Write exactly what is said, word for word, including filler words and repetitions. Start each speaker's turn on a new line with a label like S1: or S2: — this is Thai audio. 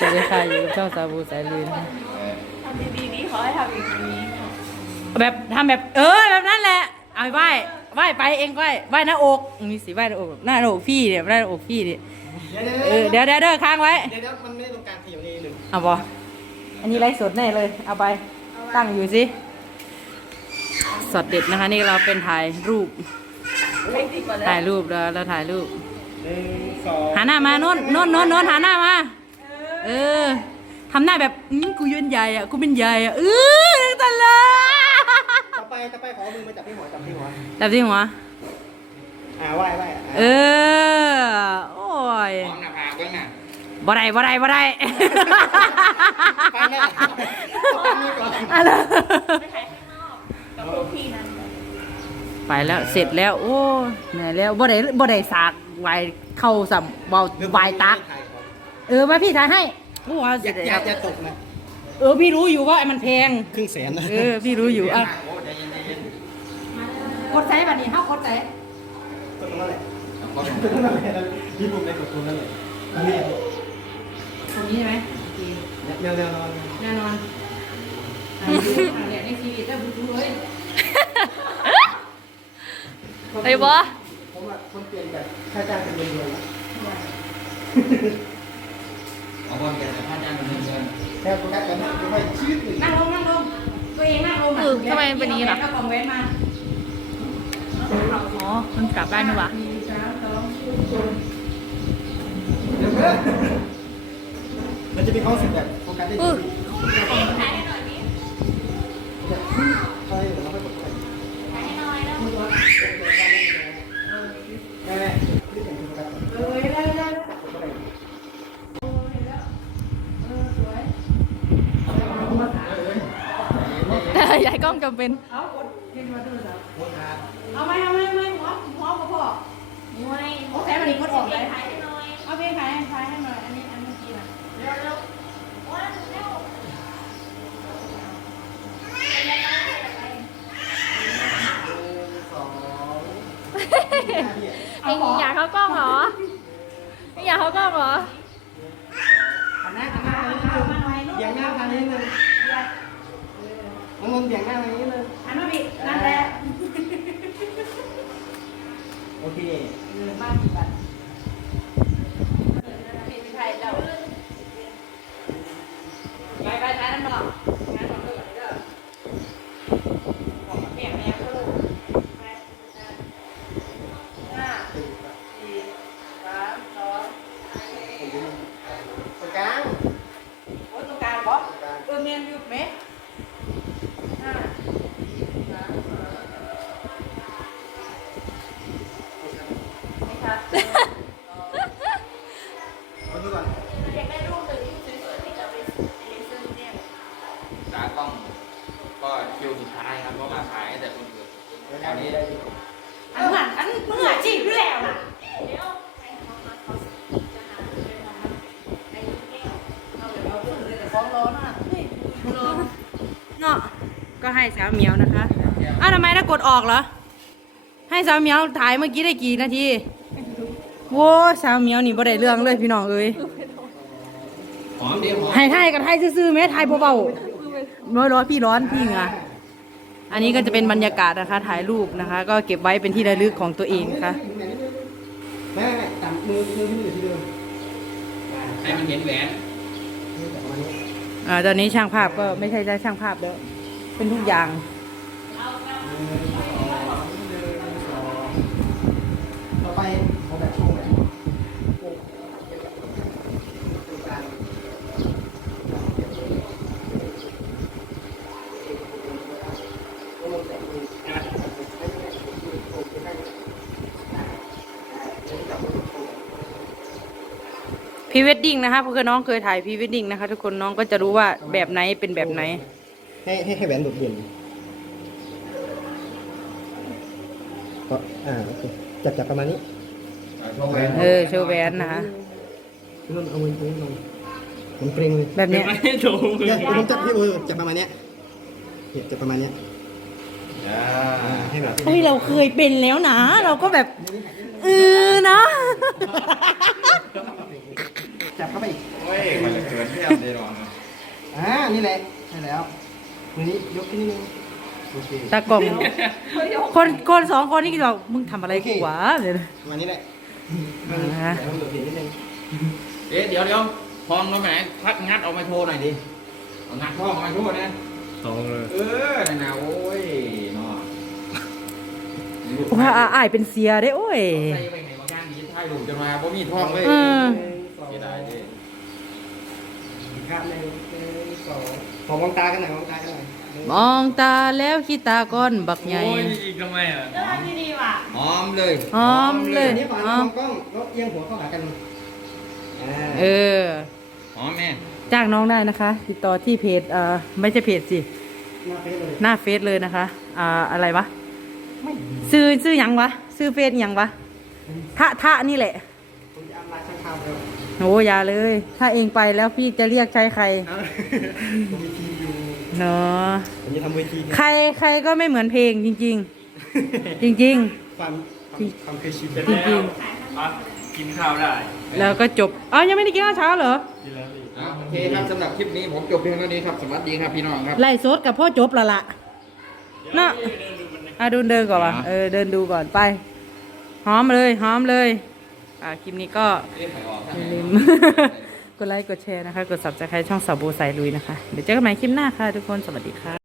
S1: ดีค่ะอยู่กับช่องสาวบูสายลืน
S2: ทำดีๆนี้ขอให้ทำอีกทีนี้
S1: แบบทำแบบเออแบบนั้นแหละเอาไหว้ไหว้ไปเองไหว้ไหว้หน้าอกมีสิไหว้หน้าอกหน้าอกพี่เนี่ยหน้าอกพี่เนี่ยเออเดี๋ยวเดี๋ยวเดี๋ยวค้างไว้
S3: เดี๋ยวมันไม่ตรงกลางขยับนี่หนึ่ง
S1: เอาบออันนี้ไลฟ์สดแน่เลยเอาไปตั้งอยู่สิสดเด็ดนะคะนี่เราเป็นถ่ายรูปถ่ายรูปแล้วเราถ่ายรูป
S3: หนึ่งสอง
S1: หาหน้ามาโน้นโน้นโน้นโน้นหาหน้ามาเออทำหน้าแบบอืมกูยืนใหญ่อ่ะกูเป็นใหญ่อ่ะเออตลอด
S3: ต่อไปต่อไปขอมือมาจับที่หัวจับที่หัว
S1: จับที่หัว
S3: อ่าไหว้ไหว้
S1: เออโอ้ย
S4: พร้อมหน้าผากเบื้องหน้า
S1: บ่ได้บ่ได้บ่ได้
S3: ไปแม่ตั้งมือก่อน
S1: อะไร
S2: ไปถ่ายข้างนอกกับพวกพี่นั้น
S1: ไปแล้วเสร็จแล้วโอ้เหนื่อยแล้วบ่ได้บ่ได้สากไว้เข้าสับเบาไว้ตักเออมาพี่ถ่ายให้โอ้ว่า
S3: อ
S1: เสร็
S3: ย่า
S1: จ
S3: อย่า
S1: แล้ว
S3: อย่าตกนะ
S1: เออพี่รู้อยู่ว่ามันแพง
S3: ครึ่งแสนนะ
S1: เออพี่รู้อยู่อ่ะ
S4: โอ้ใจเย็นใจเย็น
S1: กดใจบัดนี้เฮากดใจ
S3: กดตรงนั้นแหละ
S4: เอาเข้าไป
S3: กดตรงนั้นแหละพี่ปุ่มในกดตรงนั้นเลยนี่
S1: ตรงนี้ใช่ไหมโอเค
S3: แนวแนวนอน
S1: แน่นอนอันนี้ดูครั้งแรกในชีวิตแล้วดูเลย
S2: ไอ้บอ
S3: ผมว่าคนเปลี่ยนแบบค่าจ้างเป็นเดือนเดือนแล้ว
S4: เอาบอลแกจะพลาดจ้างเป็นเงิน
S3: แค่โฟกัสกันนะไม่ค่อยชีวิตหนึ่ง
S1: นั่งลงนั่งลงตัวเองนั่งลง
S2: เออทำไมมันเป็นอย่างนี้ล่ะ
S1: เอากล่องแหวนมา
S2: อ๋อมันกลับได้ไหมวะ
S1: สี่สามสอง
S3: มันจะมีข้อสึกแบบโฟกัสได้ดีใช่เราไม่กดไปแม่แม่รีบแต่งโฟกัส
S1: เออได้ได้ได้
S2: แต่ยายกล้องจำเป็น
S1: เอากดเห็นมาโทรศัพท์
S3: โฟกัส
S1: เอาไหมเอาไหมเอาไหมหัวหัวพ่อพ่อ
S2: มวย
S1: โอ้แสนวันนี้กดออกเลย
S2: ถ่ายให้หน่อย
S1: เอาเพลงขายขายให้หน่อยอันนี้อันเมื่อกี้น่ะ
S2: เร็วๆว่าเร็ว
S3: สอง
S2: เองอยากเข้ากล้องเหรอเองอยากเข้ากล้องเหรอ
S3: หันหน้าหันหน้าทางนี้นึงเบี่ยงหน้าทางนี้นึงมันมันเบี่ยงหน้าทางนี้นึง
S1: อันนั้นพี่นั่นแหละ
S3: โอเค
S1: เออบ้านกี่บาท
S2: พี่ถ่ายเจ้า
S1: ไปไปถ่ายนั่นมาหรอกงานของเธอก่อนเด้อของแม่แม่เธอไปห้าสี่สามสอง
S3: ตรงกลาง
S1: โอ้ยตรงกลางบอสเออเมียนอยู่ไหมห้าสี่สามสองไม่ชัด
S3: เอาดูก่อน
S2: อยากได้รูปหนึ่งที่สวยๆที่จะไปเลเซอร์เนี่ย
S4: ตากล้องก็คิวสุดท้ายครับเพราะมาขายแต่คนอื่นตอนนี้ได้
S1: อันเหมือนอันเหมือนจีบอยู่แล้วนะ
S2: เดี๋ยวใครทำมาเขาจะหาเรื่องของมันในแก้ว
S1: เอาเดี๋ยวเอาขึ้นเลยแต่ฟ้องร้อนอ่ะนี่ร้อนเนาะก็ให้สาวเหมียวนะคะอ้าวทำไมถ้ากดออกเหรอให้สาวเหมียวถ่ายเมื่อกี้ได้กี่นาทีโว้สาวเหมียวนี่บ่ได้เรื่องเลยพี่น้องเอ้ย
S4: หอมดีหอม
S1: ให้ถ่ายกับถ่ายซื่อๆแม่ถ่ายเบาๆร้อนร้อนพี่ร้อนพี่เหงื่ออันนี้ก็จะเป็นบรรยากาศนะคะ ถ่ายรูปนะคะ ก็เก็บไว้เป็นที่ระลึกของตัวเองค่ะ
S3: แม่แม่จับมือมือที่มือที่เดิม
S4: ให้มันเห็นแหวน
S3: จับมานี้
S1: อ่าตอนนี้ช่างภาพก็ไม่ใช่ช่างภาพแล้วเป็นทุกอย่าง
S3: ต่อไปเอาแบบช่วงแบบ
S1: พรีเวดดิ้งนะคะเพราะคือน้องเคยถ่ายพรีเวดดิ้งนะคะ ทุกคนน้องก็จะรู้ว่าแบบไหนเป็นแบบไหน
S3: ให้ให้ให้แหวนโดดเด่นก็อ่าโอเคจับจับประมาณนี้
S4: โชว์แหวน
S1: เออโชว์แหวนนะคะ
S3: นุ่นเอามือนี้ลงผมเกรงเลย
S1: แบบเนี้ย
S4: ไม่โชว์
S3: เดี๋ยวผมจับพี่โอ้จับประมาณเนี้ยเนี่ยจับประมาณเนี้ย
S4: อ่า
S3: อ่าให้แบบ
S1: เฮ้ยเราเคยเป็นแล้วนะ เราก็แบบเออนะ
S3: จับเข้าไปอีก
S4: เฮ้ยมันจะเกิดเที่ยวเดรอน
S3: อ่านี่แหละใช่แล้วมือนี้ยกขึ้นนิดนึงโอเค
S1: ตากล้องคนคนสองคนนี่ก็บอกมึงทำอะไรกูวะเดี๋ยว
S3: มานี่แหละ
S1: อ่า
S3: เดี๋ยวเราเห็นนิดนึง
S4: เอ๊ะเดี๋ยวเดี๋ยวทองเราไปไหนพักงัดออกมาโชว์หน่อยดิเอางัดทองออกมาโชว์นะ
S5: สองเลย
S4: เออนั่นนะโอ้ยเนาะ
S1: ว่าอ้ายเป็นเสียได้โอ้ย
S4: ใส่ไปไหนบางอย่างดีถ่ายรูปจะมาเพราะมีทองเลย
S1: เออ
S3: สอง
S4: เสียดายดิ
S3: อีกภาพหนึ่งหนึ่งสองมองมองตากันหน่อยมองตากันหน่อยหนึ่ง
S1: มองตาแล้วขี้ตาก้อนบักใหญ่
S5: โอ้ยอีกทำไมอ่ะ
S2: เจ้าทำดีๆว่ะ
S4: หอมเลย
S1: หอมเลย
S3: อันนี้ก่อน
S1: ห
S3: ม
S1: อ
S3: อ
S1: ม
S3: งกล้องแล้วเอียงหัวเข้าหากันอ่า
S1: เออ
S4: หอมแม่
S1: จ้างน้องได้นะคะ ติดต่อที่เพจเอ่อไม่ใช่เพจสิ
S3: หน้าเฟซเลย
S1: หน้าเฟซเลยนะคะอ่าอะไรวะซื้อซื้อหยังวะซื้อเฟซหยังวะทะทะนี่แหละ
S3: ผมจะเอามาช่างข่าวแล้ว
S1: โอ้อยาเลย ถ้าเองไปแล้วพี่จะเรียกใช้ใคร
S3: เอาผมมีทีมอยู่
S1: เนาะ
S3: ผมจะทำเวที
S1: ใครใครก็ไม่เหมือนเพลงจริง ๆ จริง
S3: ความความความเคยชิน
S5: เสร็จ
S1: จริ
S5: แล้ว
S1: ง
S5: อ่ะกินข้าวได้
S1: ๆ แล้วก็จบเอ้ายังไม่ได้กินข้าวเช้าเหรอ
S5: กินแล้วดิ
S4: อ่ะโอเคครับสำหรับคลิปนี้ผมจบเพียงเท่านี้ครับสวัสดีครับพี่น้องครับ
S1: ไล่สดกับพ่อจบและละเนาะอ่ะเดินเดินก่อนวะ
S4: อ่ะ
S1: เออเดินดูก่อนไปหอมเลยหอมเลยอ่าคลิปนี้ก็
S4: เอ๊ะไข่ออก
S1: อ
S4: ข้าง
S1: ย่า
S4: ไหน
S1: ลืม กดไลค์กดแชร์นะคะ กด ซับสไครบ์ช่องสาวโบสายลุยนะคะ เดี๋ยวเจอกันใหม่คลิปหน้าค่ะทุกคน สวัสดีค่ะ